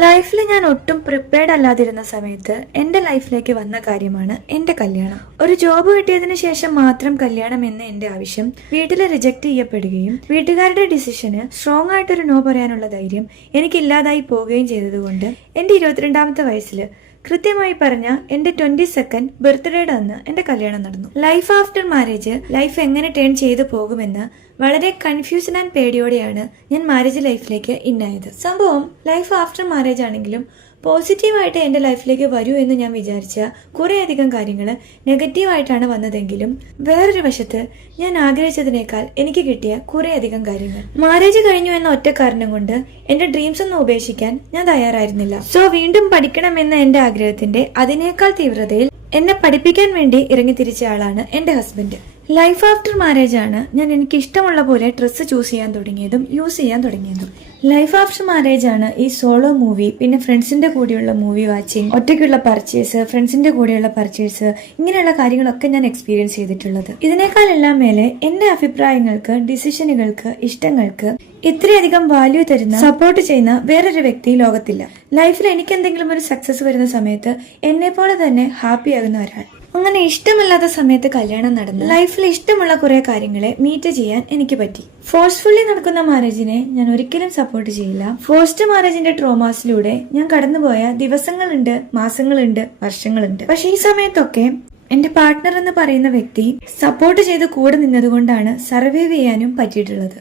ലൈഫിൽ ഞാൻ ഒട്ടും പ്രിപ്പയർഡ് അല്ലാതിരുന്ന സമയത്ത് എന്റെ ലൈഫിലേക്ക് വന്ന കാര്യമാണ് എന്റെ കല്യാണം. ഒരു ജോബ് കിട്ടിയതിന് ശേഷം മാത്രം കല്യാണം എന്ന എന്റെ ആവശ്യം വീട്ടിൽ റിജക്ട് ചെയ്യപ്പെടുകയും വീട്ടുകാരുടെ ഡിസിഷന് സ്ട്രോങ് ആയിട്ടൊരു നോ പറയാനുള്ള ധൈര്യം എനിക്കില്ലാതായി പോവുകയും ചെയ്തതുകൊണ്ട് എന്റെ ഇരുപത്തിരണ്ടാമത്തെ വയസ്സിൽ കൃത്യമായി പറഞ്ഞ എന്റെ ട്വന്റി സെക്കൻഡ് ബർത്ത്ഡേയുടെ അന്ന് എന്റെ കല്യാണം നടന്നു. ലൈഫ് ആഫ്റ്റർ മാരേജ് ലൈഫ് എങ്ങനെ ടേൺ ചെയ്തു പോകുമെന്ന് വളരെ കൺഫ്യൂഷൻ ആൻഡ് പേടിയോടെയാണ് ഞാൻ മാരേജ് ലൈഫിലേക്ക് ഇന്നായത്. സംഭവം ലൈഫ് ആഫ്റ്റർ മാരേജ് ആണെങ്കിലും പോസിറ്റീവായിട്ട് എന്റെ ലൈഫിലേക്ക് വരൂ എന്ന് ഞാൻ വിചാരിച്ച കുറേയധികം കാര്യങ്ങൾ നെഗറ്റീവായിട്ടാണ് വന്നതെങ്കിലും വേറൊരു വശത്ത് ഞാൻ ആഗ്രഹിച്ചതിനേക്കാൾ എനിക്ക് കിട്ടിയ കുറേയധികം കാര്യങ്ങൾ. മാരേജ് കഴിഞ്ഞു എന്ന ഒറ്റ കാരണം കൊണ്ട് എന്റെ ഡ്രീംസ് ഒന്നും ഉപേക്ഷിക്കാൻ ഞാൻ തയ്യാറായിരുന്നില്ല. സോ വീണ്ടും പഠിക്കണമെന്ന എന്റെ ആഗ്രഹത്തിന്റെ അതിനേക്കാൾ തീവ്രതയിൽ എന്നെ പഠിപ്പിക്കാൻ വേണ്ടി ഇറങ്ങി തിരിച്ച ആളാണ് എന്റെ ഹസ്ബൻഡ് ലൈഫ് ആഫ്റ്റർ മാരേജ് ആണ്. ഞാൻ എനിക്ക് ഇഷ്ടമുള്ള പോലെ ഡ്രസ്സ് ചൂസ് ചെയ്യാൻ തുടങ്ങിയതും യൂസ് ചെയ്യാൻ തുടങ്ങിയതും. ലൈഫ് ആഫ്റ്റർ മാരേജ് ആണ് ഈ സോളോ മൂവി പിന്നെ ഫ്രണ്ട്സിന്റെ കൂടെയുള്ള മൂവി വാച്ചിങ് ഒറ്റയ്ക്കുള്ള പർച്ചേസ് ഫ്രണ്ട്സിന്റെ കൂടെയുള്ള പർച്ചേസ് ഇങ്ങനെയുള്ള കാര്യങ്ങളൊക്കെ ഞാൻ എക്സ്പീരിയൻസ് ചെയ്തിട്ടുള്ളത്. ഇതിനേക്കാളെല്ലാം മേലെ എന്റെ അഭിപ്രായങ്ങൾക്ക് ഡിസിഷനുകൾക്ക് ഇഷ്ടങ്ങൾക്ക് ഇത്രയധികം വാല്യൂ തരുന്ന സപ്പോർട്ട് ചെയ്യുന്ന വേറൊരു വ്യക്തി ലോകത്തില്ല. ലൈഫിൽ എനിക്ക് എന്തെങ്കിലും ഒരു സക്സസ് വരുന്ന സമയത്ത് എന്നെ പോലെ തന്നെ ഹാപ്പി ആകുന്ന ഒരാൾ. അങ്ങനെ ഇഷ്ടമല്ലാത്ത സമയത്ത് കല്യാണം നടന്നു ലൈഫിൽ ഇഷ്ടമുള്ള കുറെ കാര്യങ്ങളെ മീറ്റ് ചെയ്യാൻ എനിക്ക് പറ്റി. ഫോഴ്സ്ഫുള്ളി നടക്കുന്ന മാരേജിനെ ഞാൻ ഒരിക്കലും സപ്പോർട്ട് ചെയ്യില്ല. ഫോഴ്സ്ഡ് മാരേജിന്റെ ട്രോമാസിലൂടെ ഞാൻ കടന്നുപോയ ദിവസങ്ങളുണ്ട് മാസങ്ങളുണ്ട് വർഷങ്ങളുണ്ട്. പക്ഷെ ഈ സമയത്തൊക്കെ എന്റെ പാർട്ട്ണർ എന്ന് പറയുന്ന വ്യക്തി സപ്പോർട്ട് ചെയ്ത് കൂടെ നിന്നതുകൊണ്ടാണ് സർവൈവ് ചെയ്യാനും പറ്റിയിട്ടുള്ളത്.